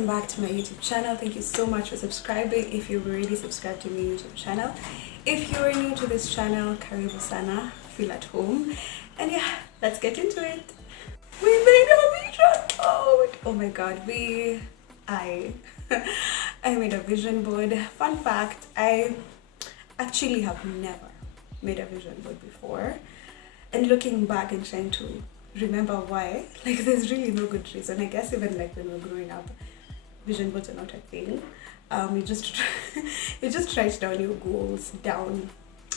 welcome back to my YouTube channel. Thank you so much for subscribing if you've already subscribed to my YouTube channel. If you're new to this channel, karibu sana, feel at home. And yeah, let's get into it. We made a vision board. Oh my god, I made a vision board. Fun fact, I actually have never made a vision board before. And looking back and trying to remember why, like, there's really no good reason. I guess even like when we were growing up, vision boards are not a thing. You just you just write down your goals down.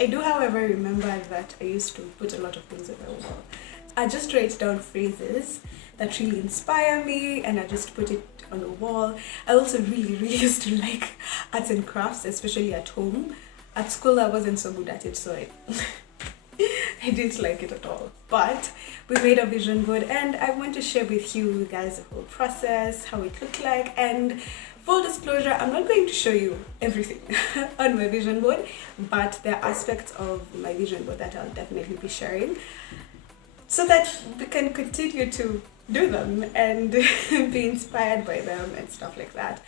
I do, however, remember that I used to put a lot of things on my wall. I just write down phrases that really inspire me, and I just put it on the wall. I also really used to like arts and crafts, especially at home. At school, I wasn't so good at it, so I didn't like it at all. But we made a vision board, and I want to share with you guys the whole process, how it looked like. And full disclosure, I'm not going to show you everything on my vision board, but there are aspects of my vision board that I'll definitely be sharing so that we can continue to do them and be inspired by them and stuff like that.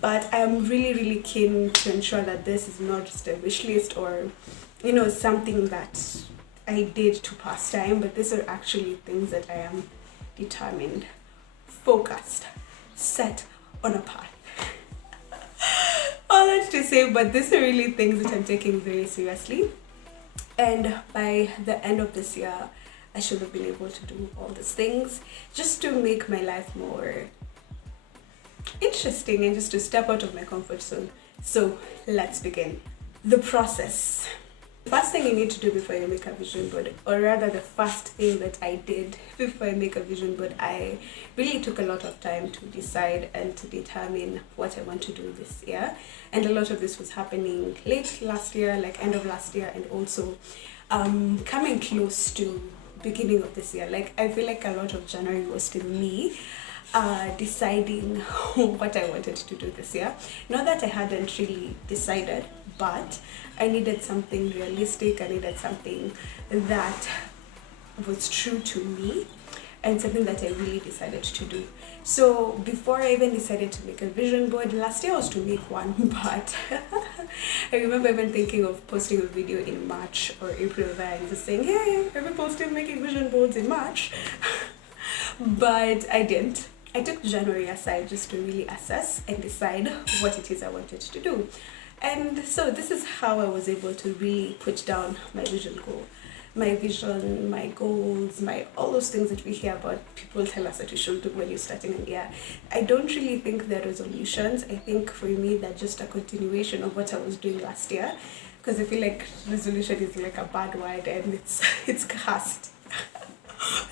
But I'm really keen to ensure that this is not just a wish list or, you know, something that I did to pass time, but these are actually things that I am determined, focused, set on a path. All that to say, but these are really things that I'm taking very seriously. And by the end of this year, I should have been able to do all these things just to make my life more interesting and just to step out of my comfort zone. So let's begin the process. The first thing you need to do before you make a vision board, or rather the first thing that I did before I make a vision board, I really took a lot of time to decide and to determine what I want to do this year. And a lot of this was happening late last year, like end of last year, and also coming close to beginning of this year. Like, I feel like a lot of January was still me deciding what I wanted to do this year. Not that I hadn't really decided, but I needed something realistic. I needed something that was true to me and something that I really decided to do. So before I even decided to make a vision board, last year was to make one, but I remember even thinking of posting a video in March or April there and just saying, hey, are we posting making vision boards in March? But I didn't. I took January aside just to really assess and decide what it is I wanted to do. And so this is how I was able to really put down my vision goal. My vision, my goals, all those things that we hear about people tell us that we should do when you're starting a year. I don't really think they're resolutions. I think for me they're just a continuation of what I was doing last year. Because I feel like resolution is like a bad word and it's cursed.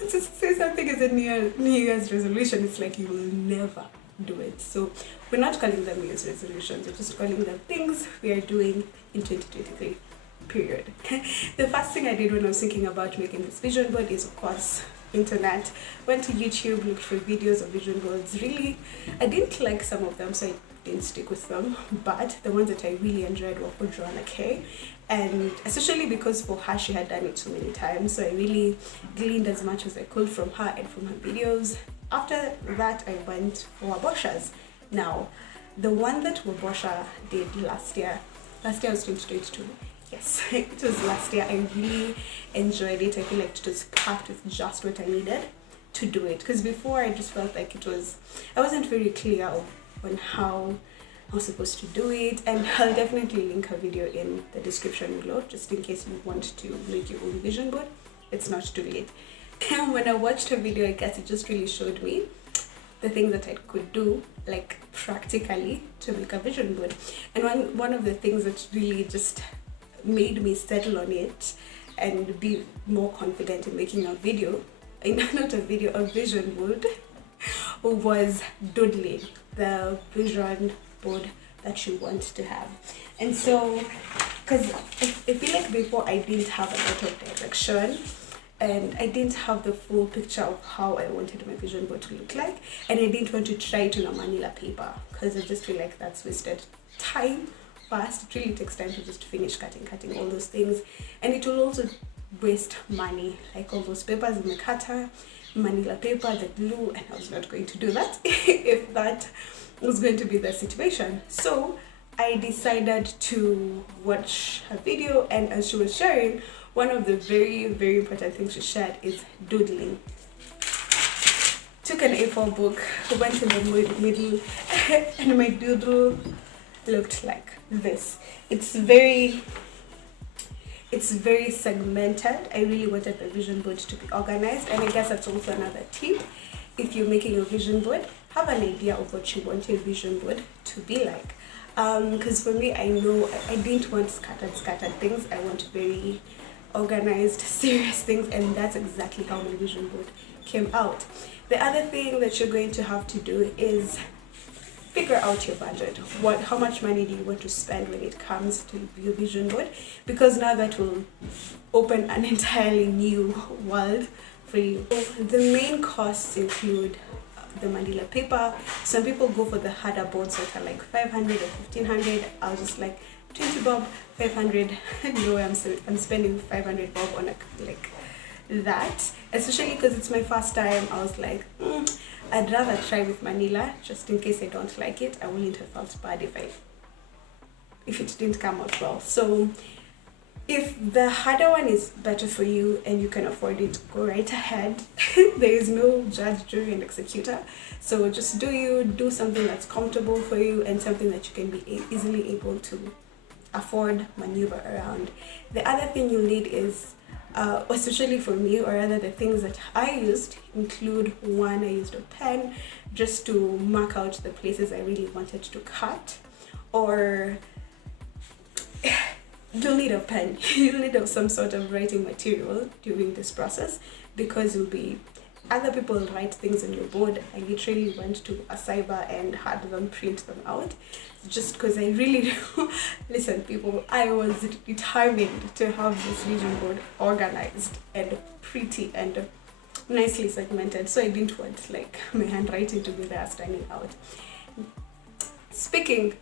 To say something is a New Year's resolution, it's like you will never do it. So we're not calling them New Year's resolutions, we're just calling them things we are doing in 2023, period. The first thing I did when I was thinking about making this vision board is, of course, internet. Went to YouTube, looked for videos of vision boards. Really, I didn't like some of them, so I didn't stick with them, but the ones that I really enjoyed were for Joanna K, and especially because for her she had done it so many times, so I really gleaned as much as I could from her and from her videos. After that, I went for Wabosha's. Now, the one that Wabosha did last year was 2022. Yes, it was last year. I really enjoyed it. I feel like it was packed with just what I needed to do it, because before I just felt like I wasn't very clear on how I was supposed to do it. And I'll definitely link a video in the description below just in case you want to make your own vision board. It's not too late. And when I watched her video, I guess it just really showed me the things that I could do, like practically, to make a vision board. And one of the things that really just made me settle on it and be more confident in making a vision board was doodling the vision board that you want to have. And so, because I feel like before I didn't have a lot of direction, and I didn't have the full picture of how I wanted my vision board to look like, and I didn't want to try it on a manila paper because I just feel like that's wasted time. First, it really takes time to just finish cutting all those things, and it will also waste money, like all those papers in the cutter, manila paper, the glue, and I was not going to do that if that was going to be the situation. So I decided to watch her video, and as she was sharing, one of the very, very important things she shared is doodling. Took an A4 book, went in the middle, and my doodle looked like this. It's very segmented. I really wanted the vision board to be organized, and I guess that's also another tip. If you're making a vision board, have an idea of what you want your vision board to be like. Because for me, I know I didn't want scattered things. I want very organized, serious things, and that's exactly how my vision board came out. The other thing that you're going to have to do is figure out your budget. How much money do you want to spend when it comes to your vision board? Because now that will open an entirely new world for you. The main costs include the manila paper. Some people go for the harder boards that are like 500 or 1500. I was just like 20 bob, 500. No way I'm spending 500 bob on like that, especially because it's my first time. I was like, I'd rather try with manila, just in case I don't like it. I wouldn't have felt bad if it didn't come out well. So if the harder one is better for you and you can afford it, go right ahead. There is no judge, jury, and executor. So just do something that's comfortable for you and something that you can be easily able to afford, maneuver around. The other thing you'll need is especially for me, or rather the things that I used include, one, I used a pen just to mark out the places I really wanted to cut, or you'll need a pen. You'll need some sort of writing material during this process, because you'll be other people write things on your board. I literally went to a cyber and had them print them out, just because I really listen, people, I was determined to have this vision board organized and pretty and nicely segmented, so I didn't want like my handwriting to be there standing out. Speaking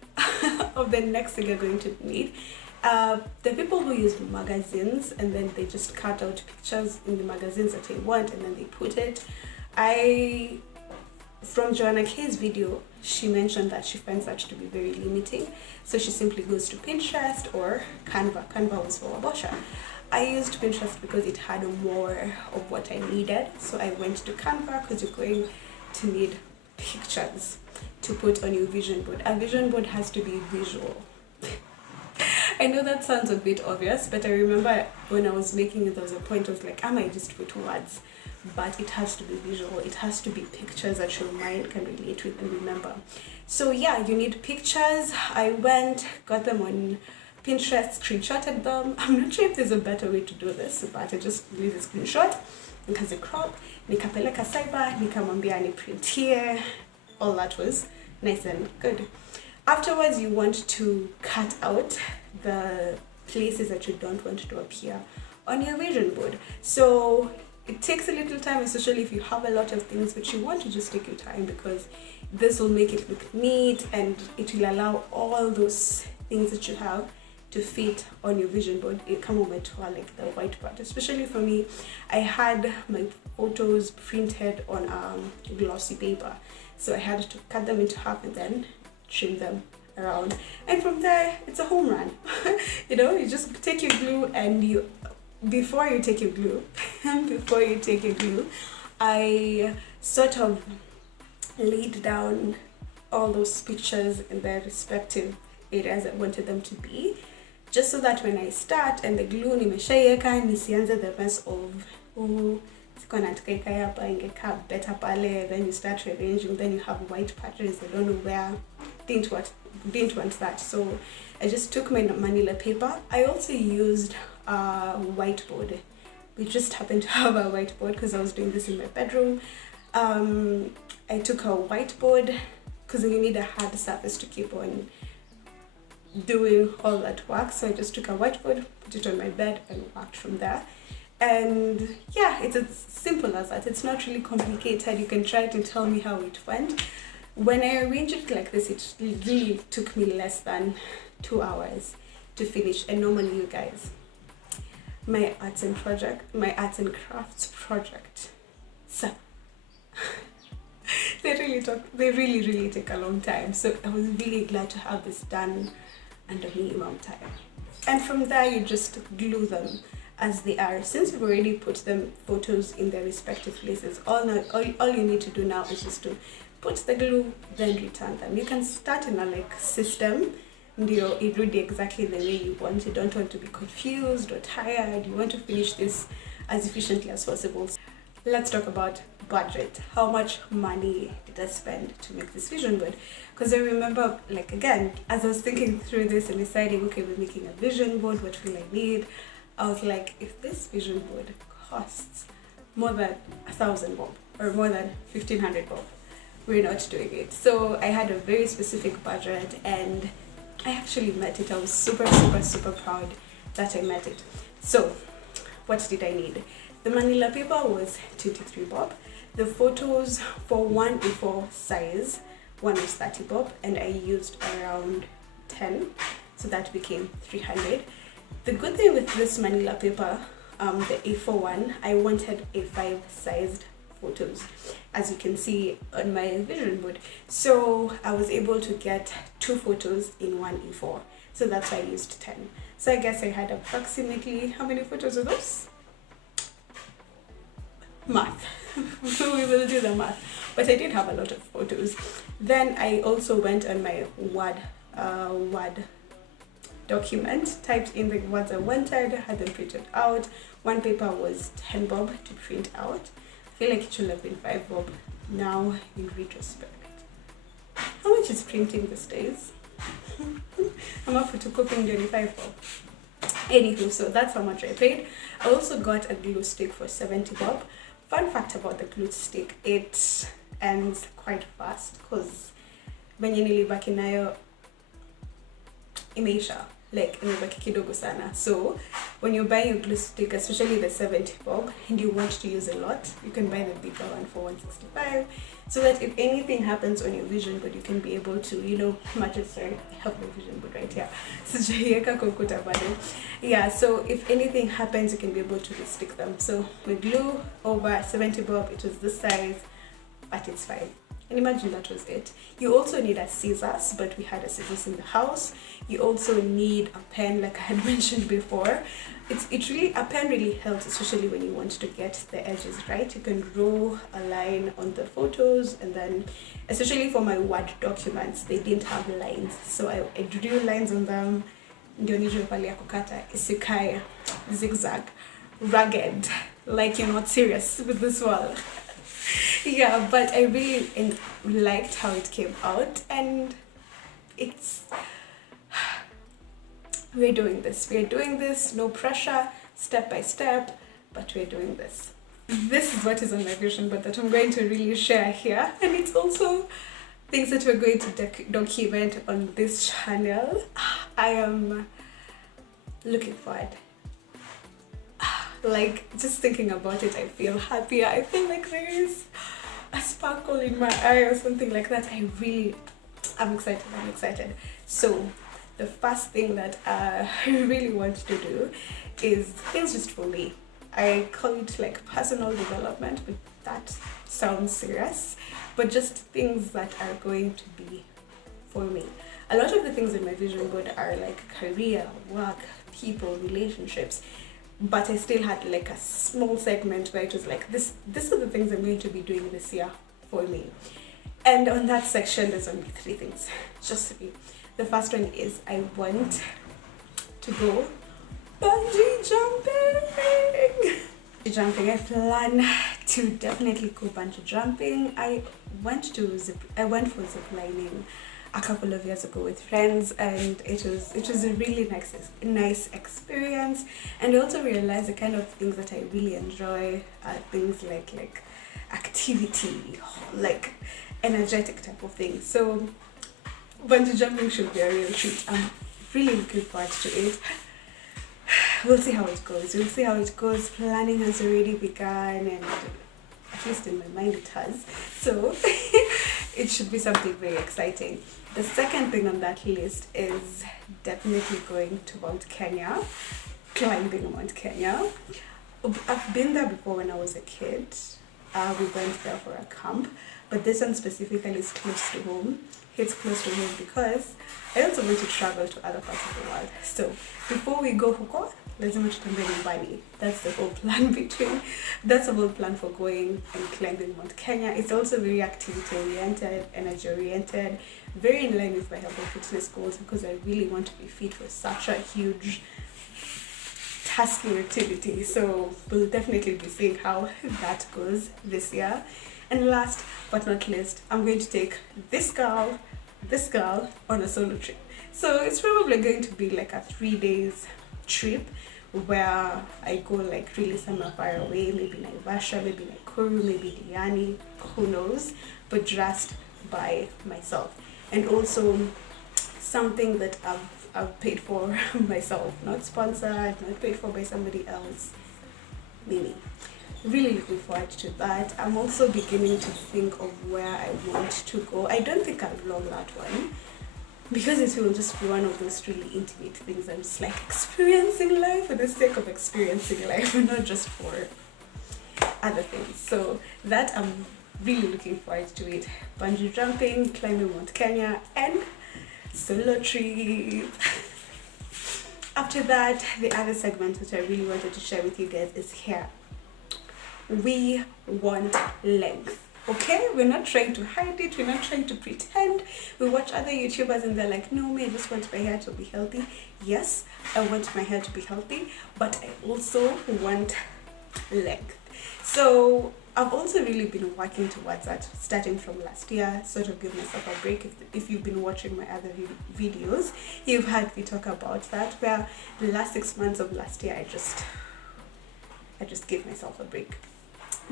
of the next thing you're going to need, the people who use magazines and then they just cut out pictures in the magazines that they want and then they put it. From Joanna K's video, she mentioned that she finds that to be very limiting, so she simply goes to Pinterest or Canva. Canva was for Wabosha. I used Pinterest because it had more of what I needed, so I went to Canva because you're going to need pictures to put on your vision board. A vision board has to be visual. I know that sounds a bit obvious, but I remember when I was making it, there was a point I was like, I might just put words, but it has to be visual. It has to be pictures that your mind can relate with and remember. So yeah, you need pictures. I got them on Pinterest, screenshotted them. I'm not sure if there's a better way to do this, but I just did a screenshot, nikazicrop, nikapeleka cyber, nikamwambia aniprintie. All that was nice and good. Afterwards, you want to cut out the places that you don't want to appear on your vision board. So it takes a little time, especially if you have a lot of things, but you want to just take your time, because this will make it look neat and it will allow all those things that you have to fit on your vision board. It come over to like the white part. Especially for me, I had my photos printed on glossy paper, so I had to cut them into half and then trim them around, and from there it's a home run. You just take your glue, and before you take your glue I sort of laid down all those pictures in their respective areas I wanted them to be, just so that when I start and the glue nimeshaiweka, nisianze the mess of better pale, then you start rearranging, then you have white patterns, I don't know where. Didn't want that, so I just took my manila paper. I also used a whiteboard. We just happened to have a whiteboard because I was doing this in my bedroom. I took a whiteboard because you need a hard surface to keep on doing all that work, so I just took a whiteboard, put it on my bed, and worked from there. And yeah, it's as simple as that. It's not really complicated. You can try to tell me how it went. When I arranged it like this, it really took me less than 2 hours to finish. And normally, you guys, my arts and crafts project So they really take a long time. So I was really glad to have this done under minimum time. And from there you just glue them as they are. Since you've already put them photos in their respective places, all you need to do now is just to put the glue, then return them. You can start in a like system, you read exactly the way you want. You don't want to be confused or tired. You want to finish this as efficiently as possible. Let's talk about budget. How much money did I spend to make this vision board? Because I remember, like, again, as I was thinking through this and deciding, okay, we're making a vision board, what will I need? I was like, if this vision board costs more than 1,000 bob or more than 1,500 bob, we're not doing it. So I had a very specific budget and I actually met it. I was super proud that I met it. So what did I need? The manila paper was 23 bob. The photos for 1A4 size, one was 30 bob, and I used around 10, so that became 300. The good thing with this manila paper, the A4 one, I wanted A5 sized photos, as you can see on my vision board. So I was able to get 2 photos in one A4, so that's why I used 10. So I guess I had approximately, how many photos are those? Math. We will do the math, but I did have a lot of photos. Then I also went on my Word document, typed in the words I wanted, had them printed out. One paper was 10 bob to print out. I feel like it should have been 5 bob now in retrospect. How much is printing these days? I'm up for photocopying 25 bob. Anywho, so that's how much I paid. I also got a glue stick for 70 bob. Fun fact about the glue stick, it ends quite fast because when nilibaki nayo imeisha, like imebaki kidogo sana. So when you're buying a glue stick, especially the 70 bob, and you want to use a lot, you can buy the bigger one for 165, so that if anything happens on your vision board, you can be able to, you know, match it. Sorry, I have my vision board right here. Yeah, so if anything happens, you can be able to restick them. So we glue over 70 bob, it was this size, but it's fine. And imagine that was it. You also need a scissors, but we had a scissors in the house. You also need a pen, like I had mentioned before. A pen really helps, especially when you want to get the edges right. You can draw a line on the photos, and then, especially for my Word documents, they didn't have lines. So I drew lines on them. Ndio nijue pali ya kukata isikae zigzag, rugged, like you're not serious with this wall. Yeah, but I really liked how it came out, and we're doing this, no pressure, step by step, but we're doing this. This is what is on my vision board that I'm going to really share here, and it's also things that we're going to document on this channel. I am looking forward. Like, just thinking about it, I feel happier. I feel like there is a sparkle in my eye or something like that. I'm excited. So the first thing that I really want to do is things just for me. I call it like personal development, but that sounds serious. But just things that are going to be for me. A lot of the things in my vision board are like career, work, people, relationships. But I still had like a small segment where it was like, this are the things I'm going to be doing this year for me. And on that section, there's only 3 things, just 3. The first one is I want to go bungee jumping. I plan to definitely go bungee jumping. I went for zip lining a couple of years ago with friends, and it was a really nice experience. And I also realized the kind of things that I really enjoy are things like activity, like energetic type of things. So bungee jumping should be a real treat. I'm really looking forward to it. We'll see how it goes. Planning has already begun, and at least in my mind it has. So it should be something very exciting. The second thing on that list is definitely going to Mount Kenya, climbing Mount Kenya. I've been there before when I was a kid, We went there for a camp, but this one specifically is close to home. It's close to home because I also want to travel to other parts of the world. So before we go huko, lazima tutembee nyumbani. That's the whole plan that's the whole plan for going and climbing Mount Kenya. It's also very activity oriented, energy oriented, very in line with my health and fitness goals, because I really want to be fit for such a huge tasking activity. So we'll definitely be seeing how that goes this year. And last but not least, I'm going to take this girl on a solo trip. So it's probably going to be like a 3 days trip where I go like really somewhere far away, maybe Naivasha, maybe Nakuru, maybe Diani, who knows, but just by myself. And also something that I've paid for myself, not sponsored, not paid for by somebody else, me. Really looking forward to that. I'm also beginning to think of where I want to go. I don't think I'll vlog that one because it will just be one of those really intimate things. I'm just like experiencing life for the sake of experiencing life and not just for other things. So that I'm really looking forward to it. Bungee jumping, climbing Mount Kenya, and solo trip. After that, the other segment which I really wanted to share with you guys is hair. We want length, okay? We're not trying to hide it, we're not trying to pretend. We watch other YouTubers and they're like, no, me, I just want my hair to be healthy. Yes, I want my hair to be healthy, but I also want length. So I've also really been working towards that starting from last year, sort of give myself a break. If you've been watching my other videos, you've heard me talk about that, where the last 6 months of last year, I just gave myself a break.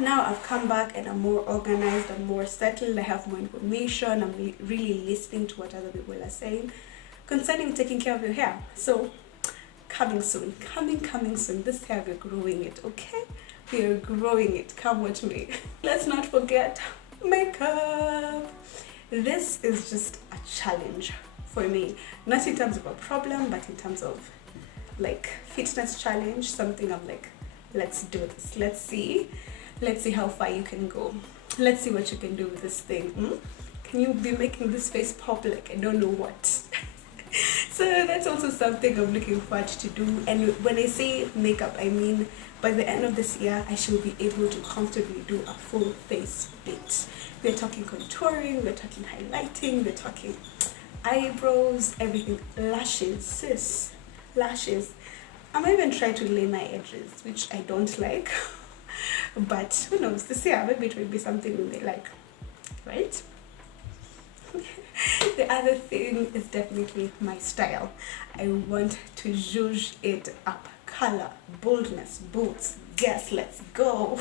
Now I've come back and I'm more organized, I'm more settled, I have more information, I'm really listening to what other people are saying concerning taking care of your hair. So coming soon, coming soon. This hair, we're growing it, okay? We're growing it, come watch me. Let's not forget makeup. This is just a challenge for me, not in terms of a problem, but in terms of like fitness challenge, something I'm like, let's do this, let's see how far you can go, let's see what you can do with this thing. Can you be making this face pop like I don't know what? So that's also something I'm looking forward to do. And when I say makeup, I mean by the end of this year I should be able to comfortably do a full face bit. We're talking contouring, we're talking highlighting, we're talking eyebrows, everything, lashes, sis, lashes. I might even try to lay my edges, which I don't like. But who knows, this year maybe it will be something they like, right? The other thing is definitely my style. I want to zhuzh it up. Color, boldness, boots, yes, let's go.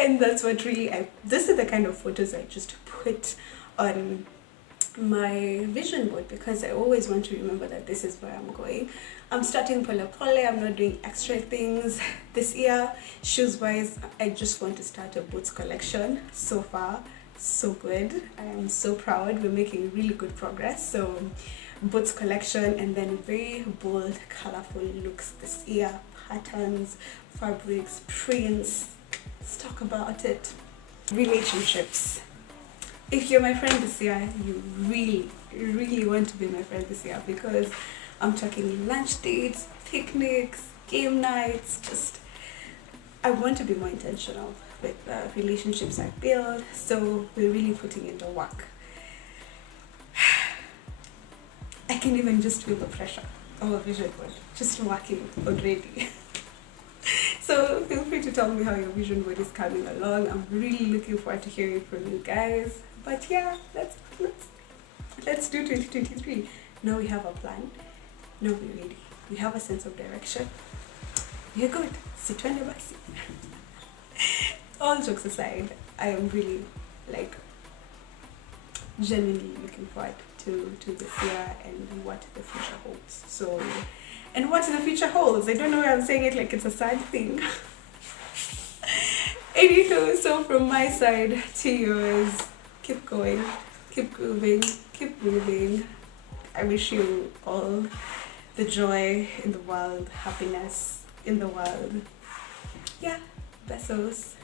And that's what really this is the kind of photos I just put on my vision board, because I always want to remember that this is where I'm going. I'm starting pole pole, I'm not doing extra things this year. Shoes wise, I just want to start a boots collection. So far, so good. I am so proud. We're making really good progress. So boots collection, and then very bold, colorful looks this year. Patterns, fabrics, prints. Let's talk about it. Relationships. If you're my friend this year, you really want to be my friend this year, because I'm talking lunch dates, picnics, game nights. Just I want to be more intentional with the relationships I build. So we're really putting in the work. I can even just feel the pressure of a vision board just working already. So feel free to tell me how your vision board is coming along. I'm really looking forward to hearing from you guys. But yeah, let's do 2023. Now we have a plan. Now we're ready. We have a sense of direction. We're good. Sitwende basi. All jokes aside, I am really genuinely looking forward to this year and what the future holds. So, and what the future holds, I don't know why I'm saying it like it's a sad thing. Anywho, so from my side to yours, keep going, keep grooving, keep moving. I wish you all the joy in the world, happiness in the world. Yeah, besos.